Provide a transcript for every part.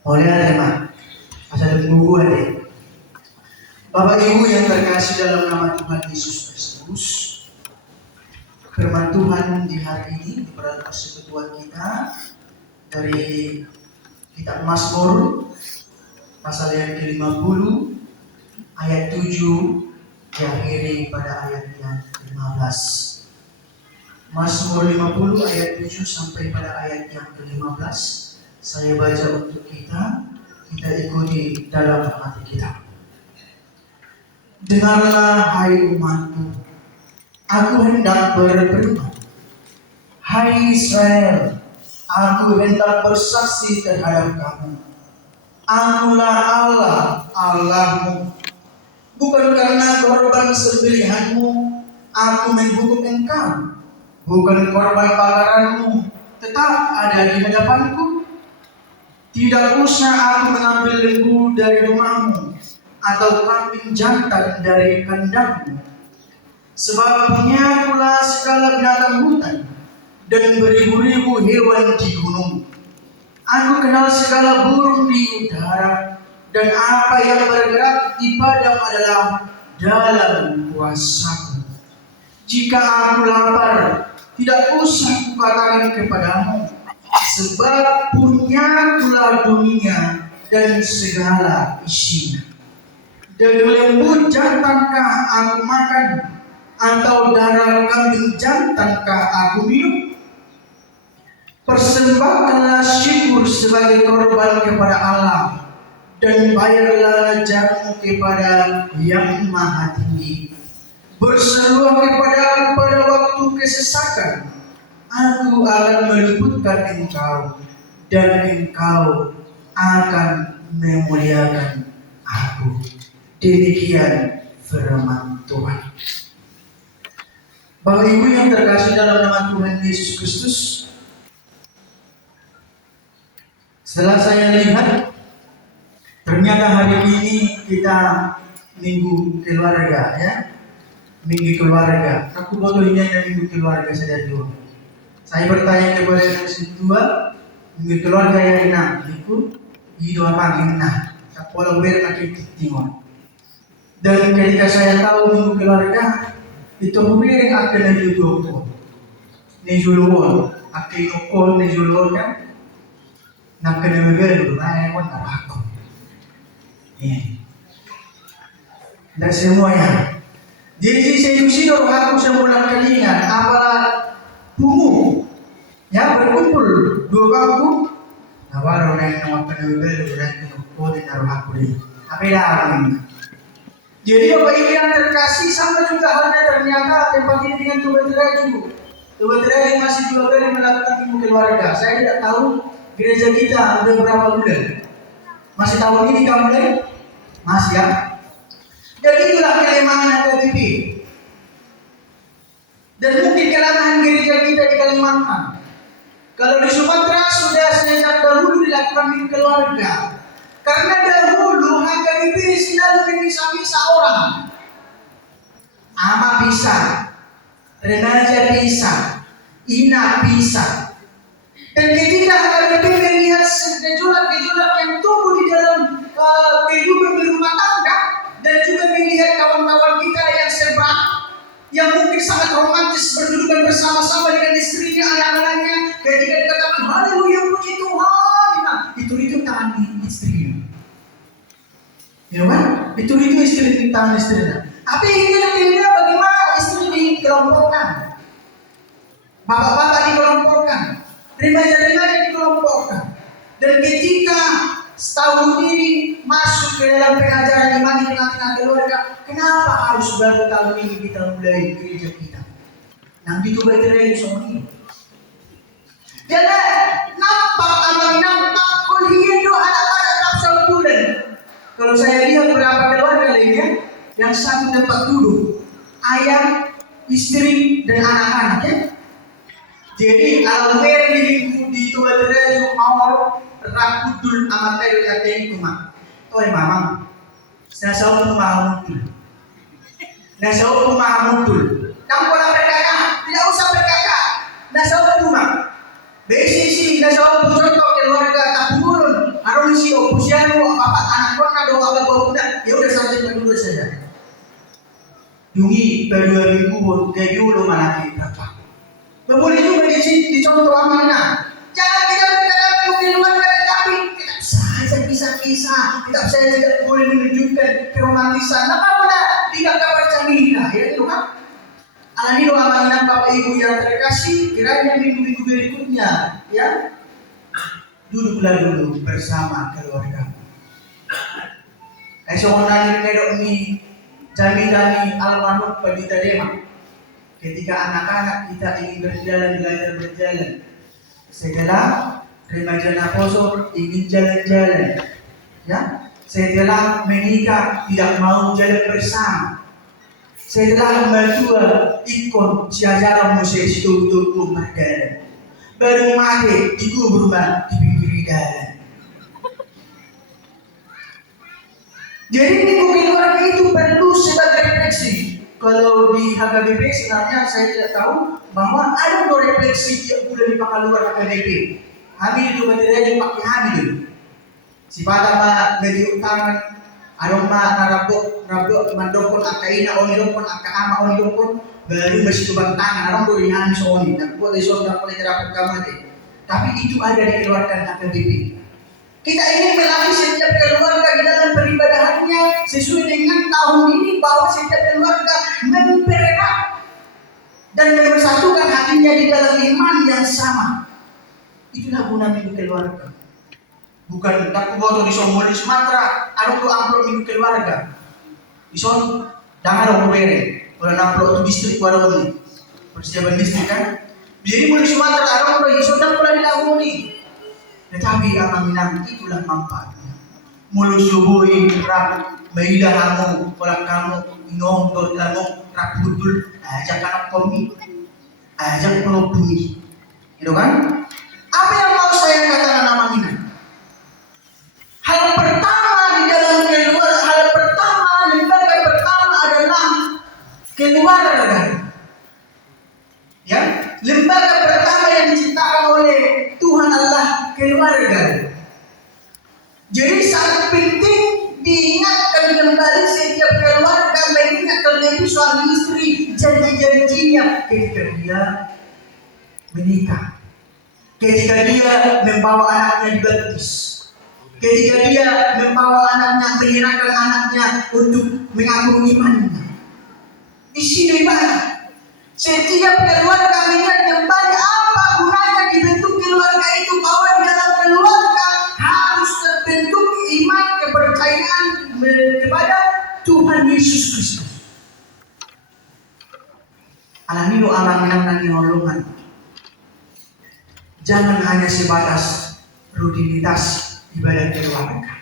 Oleh tema asal buku ada. Bapak Ibu yang terkasih dalam nama Tuhan Yesus Kristus, firman Tuhan di hari ini di pada persekutuan kita dari kitab Mazmur pasal yang ke-50 ayat 7 diakhiri pada ayat yang ke-15. Mazmur 50 ayat 7 sampai pada ayat yang ke-15. Saya baca untuk kita ikuti dalam hati kita. Dengarlah hai umatku, aku hendak berfirman. Hai Israel, aku hendak bersaksi terhadap kamu. Akulah Allah, Allahmu. Bukan karena korban sembelihanmu, aku menghukum engkau. Bukan korban bakaranmu, tetap ada di hadapanku. Tidak usah aku mengambil lembu dari rumahmu, atau kambing jantan dari kandangmu. Sebab punyakulah segala binatang hutan, dan beribu-ribu hewan di gunung. Aku kenal segala burung di udara, dan apa yang bergerak di padang adalah dalam kuasaku. Jika aku lapar, tidak usah kukatakan kepadamu, sebab punyakulah dunia dan segala isinya. Dan lembu jantankah aku makan, atau darah kambing jantankah aku minum? Persembahkanlah syukur sebagai korban kepada Allah, dan bayarlah najarmu kepada Yang Maha Tinggi. Berserulah kepadaku pada waktu kesesakan, aku akan meluputkan engkau, dan engkau akan memuliakan aku. Demikian firman Tuhan. Bapak Ibu yang terkasih dalam nama Tuhan Yesus Kristus, setelah saya lihat, ternyata hari ini kita minggu keluarga, ya, minggu keluarga. Aku bodohnya minggu keluarga saja dulu. Saya bertanya kepada yang kedua, minggu keluarga yang enak, itu hidup apa enak? Kalau berkaki timur. Dan ketika saya tahu minggu keluarga, itu hubungan akan nejulukon, akan nukol nejulukon kan? Nak kena membeli, naik pun tak aku. Dan semuanya. Jadi saya usia aku sebulan kelingan, apalah pungu, ya berkumpul dua bangku. Nah baru naik nama kena membeli, dan nukol dan aku ini. Apa dah? Jadi Bapak Ibu yang terkasih, sama juga halnya ternyata tempat ini dengan Tuhan juga. Tuhan yang masih juga kali melakukan minggu keluarga. Saya tidak tahu gereja kita udah berapa bulan. Masih tahun ini kamu mulai? Masih ya. Dan itulah kelemahan KBP. Dan mungkin kelemahan gereja kita di Kalimantan. Kalau di Sumatera sudah sejak dahulu dilakukan minggu keluarga. Karena dahulu HKBP selalu memisah-misah orang. Ama bisa, remaja bisa, ina bisa. Dan ketika HKBP melihat gejolak-gejolak yang tumbuh di dalam kehidupan berumah tangga, dan juga melihat kawan-kawan kita yang seberang, yang mungkin sangat romantis berdudukan bersama-sama dengan istrinya, anak-anaknya, ketika dikatakan haleluya puji Tuhan, itu tangan istrinya. Ya kan? Itu istri tangan istrinya. Tapi itu kira bagaimana istri dikelompokkan, bapak-bapak dikelompokkan, remaja-remaja dikelompokkan. Dan ketika setahun ini masuk ke dalam pengajaran iman di tengah-tengah keluarga, kenapa harus baru tahun ini kita mulai gereja kita? Nanti itu bercerai semua ini. Jadi nampak kuliah itu anak-anak kapsul tulen. Kalau saya lihat berapa keluarga lainnya yang satu tempat duduk, ayah, istri, dan anak-anak, ya. Jadi almer di tua teraju mau rakudul amatir katanya cuma, toh mamang, nasau pemahamutul, Kamu kalau berkata tidak usah berkata, nasau pemah, besisi nasau contoh keluarga tak turun, harus si doa bapak ya udah saja dulu saja. Dungi berdua minggu pun kayak dulu mana kita. Boleh juga dicontoh amanah. Jangan kita berkata keluarga tapi tidak saja kisah-kisah, tidak saja tidak boleh menunjukkan keromantisan. Apa-apa tidak dapat cerita, ya itu kan? Alami doa amanah Bapak Ibu yang terkasih, kiranya minggu-minggu berikutnya, ya duduklah dulu bersama keluarga. Esok nanti nedok ni jami almarhum Pendeta Dema. Ketika anak-anak kita ingin belajar berjalan, setelah remaja Naposo ingin jalan-jalan, ya. Setelah menikah tidak mau jalan bersama. Setelah mertua ikon siajaran musik itu rumah jalan. Baru mati dikubur di pinggir jalan. Jadi minggu keluarga itu perlu sebagai refleksi. Kalau di HKBP sebenarnya saya tidak tahu bahwa ada refleksi yang sudah dipakai luar HKBP. Kami itu materialnya pakai kami dulu. Si pada medium tangan, aroma narabok mandokon akaina oni dokon ama oni dokon baru masih coba tangan orang tuh yang soni. Dan buat iso tak boleh terapkan kamu. Tapi itu ada di keluarga HKBP. Kita ingin melatih setiap keluarga di dalam peribadahannya sesuai dengan tahun ini bahwa setiap keluarga mempererat dan mempersatukan hatinya di dalam iman yang sama. Itulah guna minggu keluarga. Bukan tak boto di Somali Sumatera, ada tuh amplop minggu keluarga. Di son dangar orang bere, orang amplop itu distrik warga ini. Persiapan distrik kan. Jadi mulai Sumatera ada orang di son dan mulai dilakoni. Tetapi akan Minang itulah manfaatnya. Mulu subuhi rap maidah kamu, orang kamu inong dor kamu rap budul ajak anak komi, ajak pelobungi, gitu kan? Apa yang mau saya katakan nama Minang? Hal pertama di dalam keluarga, hal pertama lembaga pertama adalah keluarga. Ya, lembaga pertama yang diciptakan oleh Tuhan Allah keluarga. Jadi sangat penting diingatkan kembali setiap keluarga mengingatkan dari suami istri janji-janjinya ketika dia menikah, ketika dia membawa anaknya dibaptis, ketika dia membawa anaknya menyerahkan anaknya untuk mengaku imannya. Di sini mana? Setiap keluarga mengingat kembali apa gunanya dibentuk keluarga itu, bahwa di dalam keluarga harus terbentuk iman kepercayaan kepada Tuhan Yesus Kristus. Alami doa menang holongan. Jangan hanya sebatas rutinitas ibadah keluarga.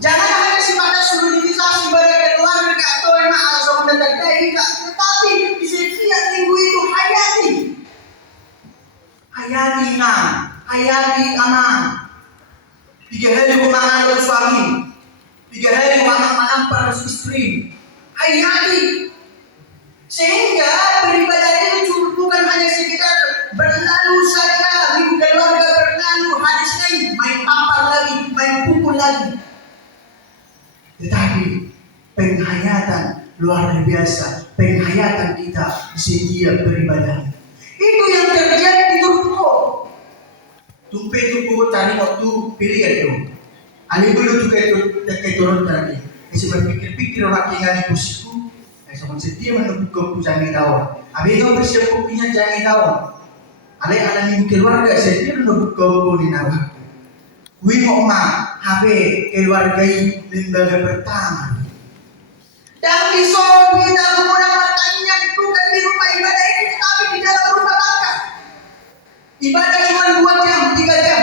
Jangan hanya sebatas rutinitas ibadah keluarga atau emak asal mendadak tetapi di setiap minggu itu hayati anak. 3 hari mengajar suami, 3 hari menampar istri. Hayati sehingga beribadah itu bukan hanya sekedar berlalu saja, minggu keluarga berlalu, hari Senin main tampar lagi, main pukul lagi. Tetapi penghayatan luar biasa, penghayatan kita setiap beribadah. Itu yang terjadi di Turko. Tumpe Turko tadi waktu pilihan itu. Ali dulu juga itu turun tadi. Saya berpikir-pikir orang tinggal di busiku. Saya setia menunggu kau jangan tahu. Abi kau bersiap kopinya jangan tahu. Ali alam minggu keluarga setia menunggu kau di nawa. Wi mau HP keluarga lembaga pertama. Dan di Solo kita menggunakan tanya bukan di rumah ibadah ini, tetapi di dalam rumah tangga. Ibadah cuma 2 jam, 3 jam.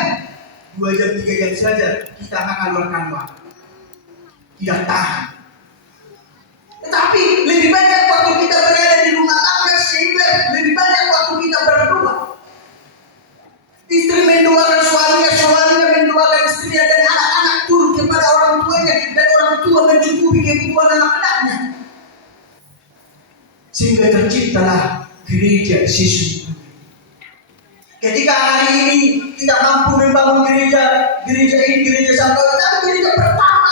2 jam, 3 jam saja kita akan keluarkan waktu. Tidak tahan. Tetapi lebih banyak waktu kita berada di rumah tangga sehingga lebih banyak waktu kita berdua. Istri mendoakan suaminya, suaminya mendoakan istrinya, dan anak-anak turut kepada orang tuanya, dan orang tua mencukupi kebutuhan anak-anaknya. Sehingga terciptalah gereja sesungguhnya. Ketika hari ini kita mampu membangun gereja ini, gereja Sangkau, tapi gereja pertama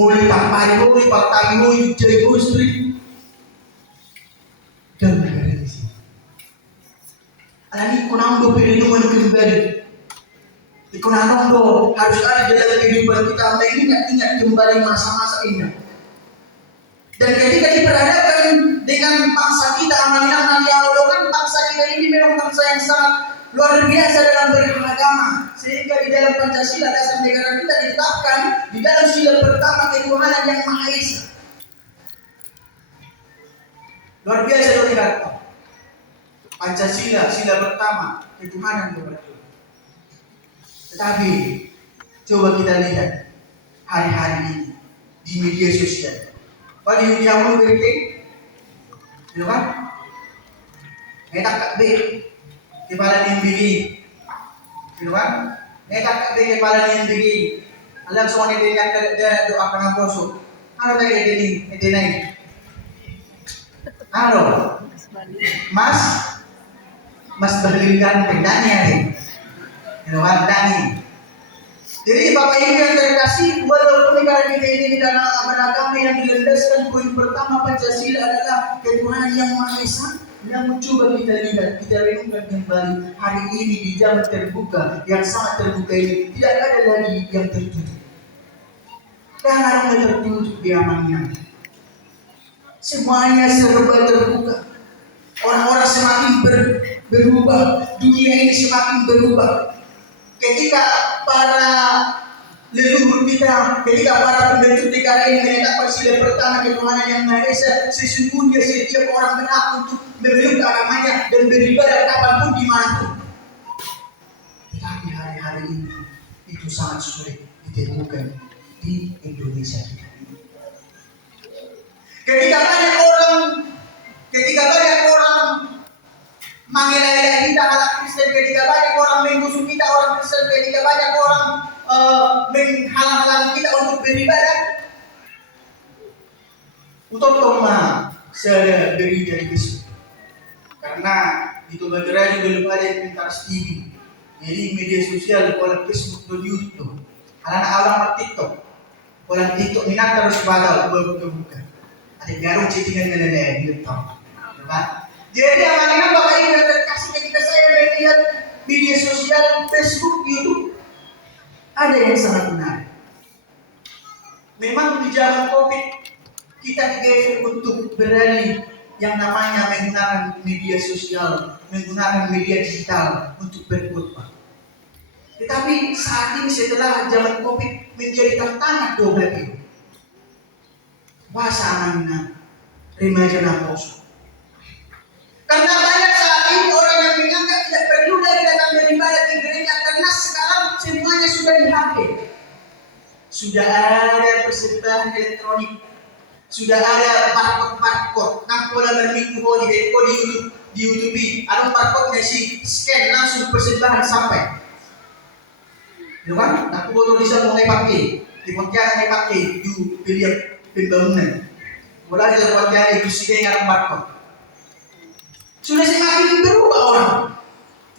mulai tampari mulai partai mulai jadi istri dan negara ini sih. Alani konando perlindungan kembali. Konando harus ada dalam kehidupan kita mengingat kembali masa-masa indah. Dan ketika diperhadapkan dengan bangsa kita amanah ya Allah, kan bangsa kita ini memang bangsa yang sangat luar biasa dalam beragama, sehingga di dalam Pancasila dasar negara kita ditetapkan di dalam sila pertama ketuhanan yang Maha Esa. Luar biasa loh lihat Pancasila sila pertama ketuhanan kepada Tuhan. Tetapi coba kita lihat hari-hari ini di media sosial. Pada yang mau berita, you kan? Netak tak be, kepala yang bigi, you kan? Netak tak be kepala yang bigi. Alam semua ini dia doa kena kosong. Ano tayo ini naik? Ano? Mas berlian pendanya nih, you kan? Dani. Jadi Bapak Ibu yang terkasih, walaupun negara kita ini dalam beragama yang dilandaskan poin pertama Pancasila adalah ketuhanan yang Maha Esa, yang mencoba kita lihat, kita renungkan kembali hari ini di zaman terbuka yang sangat terbuka ini tidak ada lagi yang tertutup. Dan ada yang tertutup di amannya. Semuanya serba terbuka. Orang-orang semakin berubah, dunia ini semakin berubah. Ketika para leluhur kita, ketika para pembentuk negara ini menetapkan sila pertama ketuhanan yang Maha Esa, sesungguhnya setiap orang berhak untuk memeluk agamanya dan beribadah kapanpun dimanapun. Tetapi hari-hari ini itu sangat sulit ditemukan di Indonesia kita. Ketika banyak orang mengelak kita anak Kristen, ketika banyak orang mengusung kita orang Kristen, ketika banyak orang menghalang-halangi kita untuk beribadah, utama saya beri dari besok karena itu baterai belum ada yang pintar TV, jadi media sosial kalau Facebook dan YouTube, anak-anak TikTok, kalau TikTok minat harus batal buka, ada garung chattingan dengan YouTube, kan? Jadi amanah Bapak Ibu yang terkasih, ketika saya melihat media sosial, Facebook, YouTube, ada yang sangat menarik. Memang di zaman COVID kita digeser untuk beralih yang namanya menggunakan media sosial, menggunakan media digital untuk berkhotbah. Tetapi saat ini setelah zaman COVID menjadi tantangan double itu. Bahasa amanah remaja naposo. Karena banyak saat ini orang yang menganggap tidak perlu lagi datang beribadah di gereja karena sekarang semuanya sudah di HP. Sudah ada persembahan elektronik, sudah ada barcode, nampola berminggu di YouTube, ada barcode sih scan langsung persembahan sampai. Ya kan? Aku foto bisa mulai pakai, di Pontianak pakai di pilihan pembangunan. Mulai dari Pontianak itu sih dengan barcode. Sudah semakin berubah orang.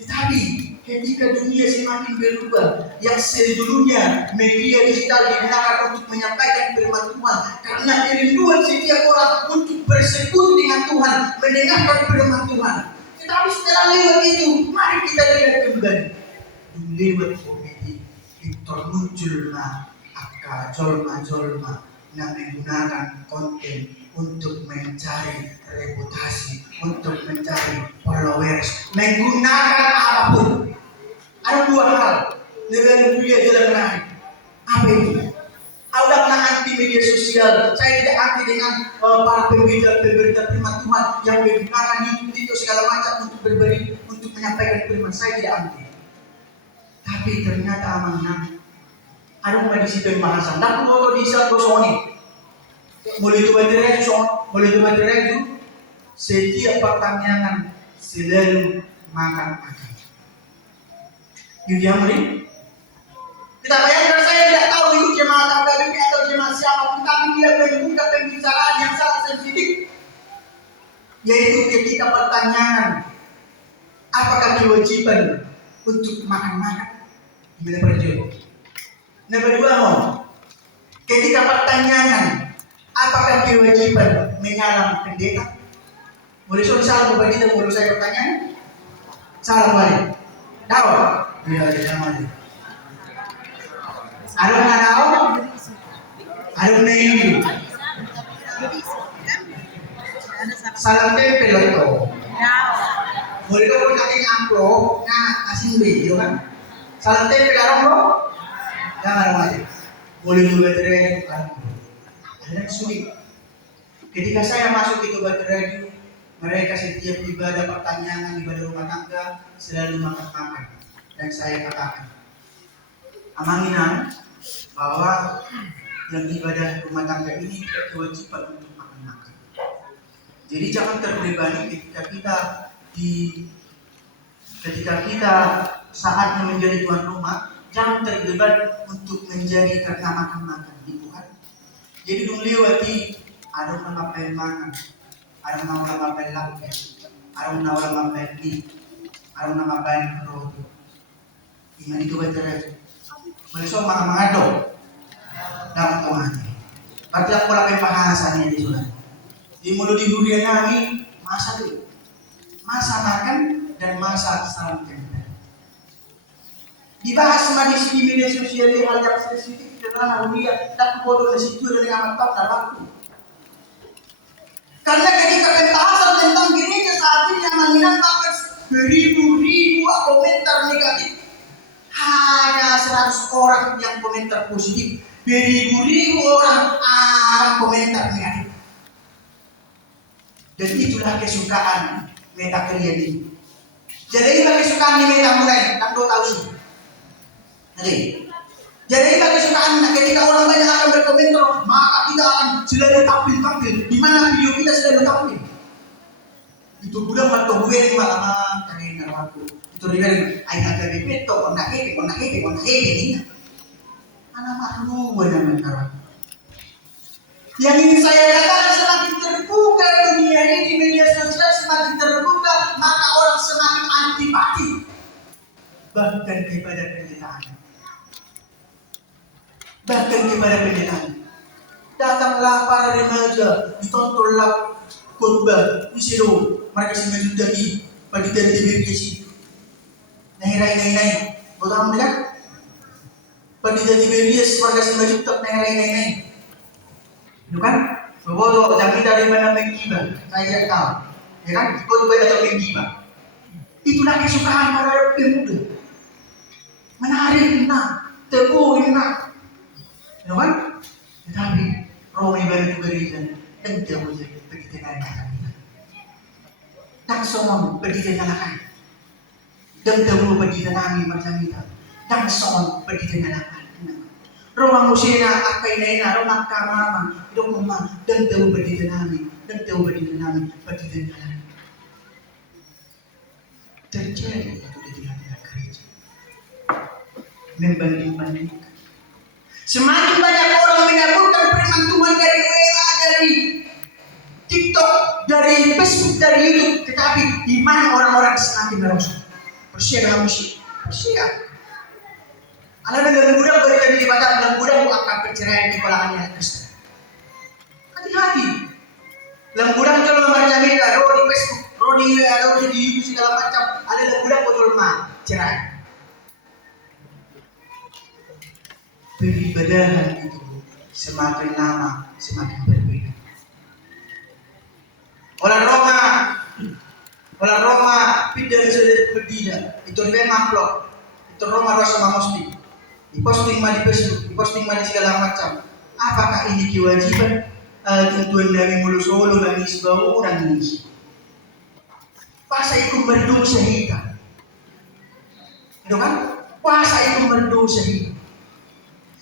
Tetapi ketika dunia semakin berubah, yang sebelumnya media digital digunakan untuk menyampaikan firman Tuhan karena kerinduan setiap orang untuk bersekutu dengan Tuhan, mendengarkan firman Tuhan. Tetapi setelah lewat itu, mari kita lihat kembali. Lewat komedi itu muncullah jolma-jolma yang menggunakan konten untuk mencari reputasi, untuk mencari followers, menggunakan apapun. Ada dua hal negara dunia jalan menarik. Apa itu? Ada anti media sosial. Saya tidak anti dengan para pemberita firman Tuhan yang menggunakan itu segala macam untuk berberi, untuk menyampaikan firman. Saya tidak anti. Tapi ternyata amanah. Ada kondisi pembahasan. Dan kalau di satu soni. Mulai itu setiap pertanyaan selalu makan. Jadi amri. Kita bayangkan saya tidak tahu itu jemaat akademi atau jemaat siapapun, tapi dia membuka pembicaraan yang sangat sensitif, yaitu ketika pertanyaan apakah kewajiban untuk makan? Gimana perjalanan? Nomor 2 Ketika pertanyaan, apakah kewajiban menyalam pendeta? Boleh salah berbagi dan boleh saya pertanyaan? Salah balik. Tahu? Iya, ada mana? Ada nggak tahu? Ada neng. Salam tempel itu. Boleh kau pakai amplop, nah asing video kan? Salam tempel ada bro? Jangan ada aja. Boleh juga terjadi kan? Ada sulit. Ketika saya masuk itu radio, mereka setiap ibadah pertanyaan, ibadah rumah tangga selalu makan-makan. Dan saya katakan, amanginan bahwa yang ibadah rumah tangga ini kewajiban untuk makan-makan. Jadi jangan terbebani ketika kita saatnya menjadi tuan rumah, jangan terbeban untuk menjadi karena makan-makan, gitu kan? Jadi dong lewati ada nama makan, ada nama lapis, ada nama beli, ada nama roti. Ini itu betul. Malaysia makan dong, dalam tuan. Berarti aku lakukan bahasannya di sana. Di mulut di dunia kami masa itu, masa makan dan masa salam tempel. Dibahas sama di media sosial hal yang sensitif karena dunia tak bodoh di situ dengan amat tahu dan waktu. Karena ketika pembahasan tentang gereja saat ini yang mengingat bahkan beribu-ribu komentar negatif, hanya 100 orang yang komentar positif, beribu-ribu orang komentar negatif. Dan itulah kesukaan meta kalian ini. Jadi itulah kesukaan di meta mulai, tak tahu sih. Jadi itulah kesukaan ketika orang banyak akan berkomentar, maka kita akan selalu tampil. Di mana video kita selalu tampil. Itu budak atau gue yang malah kalian aku. Itu dia ayah dari beto, kona hebe ini. Anak makhluk namanya kawan. Yang ingin saya katakan semakin terbuka dunia ini di media sosial semakin terbuka, maka orang semakin antipati bahkan kepada penderitaan. Datanglah para remaja, ditontonlah khotbah, usido, mereka semua sudah di pada Tiberias. Naik. Betul tak? Pada Tiberias mereka semua sudah naik. Itu kan? Bahwa kami dari mana menggibah, saya tidak tahu. Ya kan? Khotbah atau menggibah. Itulah kesukaan para pemuda. Menarik, teguh, ya kan? Tetapi Roma ibadah gereja dan jauh begitu banyak. Dan semua begitu nyalakan. Dan jauh begitu nami macam itu. Dan semua begitu nyalakan. Roma musina akainena Roma kamama dokuma dan jauh begitu nami begitu nyalakan. Terjadi itu di dalam gereja. Membanding-bandingkan. Semakin banyak orang menyalurkan firman Tuhan dari WA, dari TikTok, dari Facebook, dari YouTube, tetapi di mana orang-orang semakin merosot. Persiapan musik, persiapan. Anak dalam budak berikan di badan dalam budak akan perceraian di kalangan Kristen. Hati-hati. Dalam budak kalau macam ini, di Facebook, di YouTube segala macam, ada dalam budak betul cerai. Peribadahan itu semakin lama semakin berbeda. Orang Roma pindah sudah berbeda. Itu memang blog. Itu Roma Rosma Mosti. Diposting di Facebook, diposting di segala macam. Apakah ini kewajiban tentuan dari mulu solo dan isbau orang Indonesia? Puasa itu berdosa kita. Itu kan? Puasa itu berdosa kita.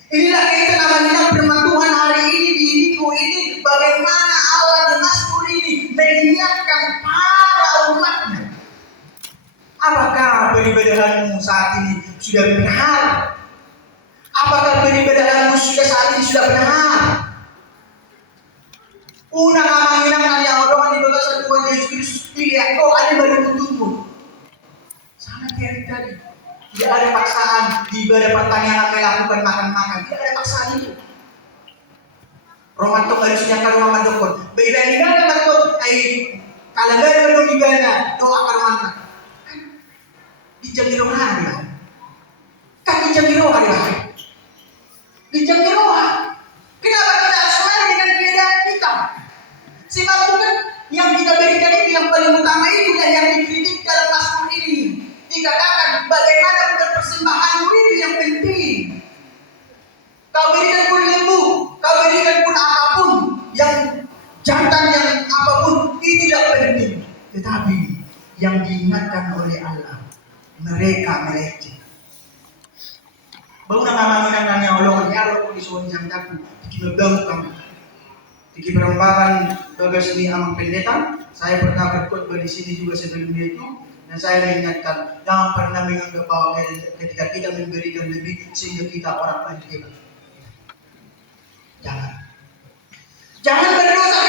Inilah kita namanya firman Tuhan hari ini di minggu ini, bagaimana Allah di Mazmur ini mengingatkan para umatnya. Apakah peribadahanmu saat ini sudah benar? Apakah peribadahanmu saat ini sudah benar? Unang amanginang kalian orang di bawah satu Tuhan Yesus Kristus pilih kau ada baru tumbuh. Sama kayak tadi. Tidak ada paksaan di ibadah pertanyaan melakukan makan-makan. Tidak ada paksaan itu. Romanto harusnya kalau mama dokon. Beda ni kan manto ay kalagay mo ni gana doa karumana. Dijamirohan dia. Kan dijamirohan dia. Dijamirohan. Kenapa kita harus marah dengan keadaan kita? Sebab bukan yang kita berikan itu yang paling utama itulah yang dikritik dalam Mazmur ini. Dikatakan bagaimana bukan persembahanmu itu yang penting. Kau berikan pun lembu, kau berikan pun apapun, yang jantan yang apapun itu tidak penting. Tetapi yang diingatkan oleh Allah, mereka. Baru nama nanya Allah, ya Allah di suami jantaku, dikimegang kamu. Di perempuan bagas ini amang pendeta, saya pernah berkhotbah di sini juga sebelumnya itu. Dan saya mengingatkan, jangan pernah menganggap bahwa ketika kita memberikan lebih sehingga kita orang lain hebat. Jangan berdosa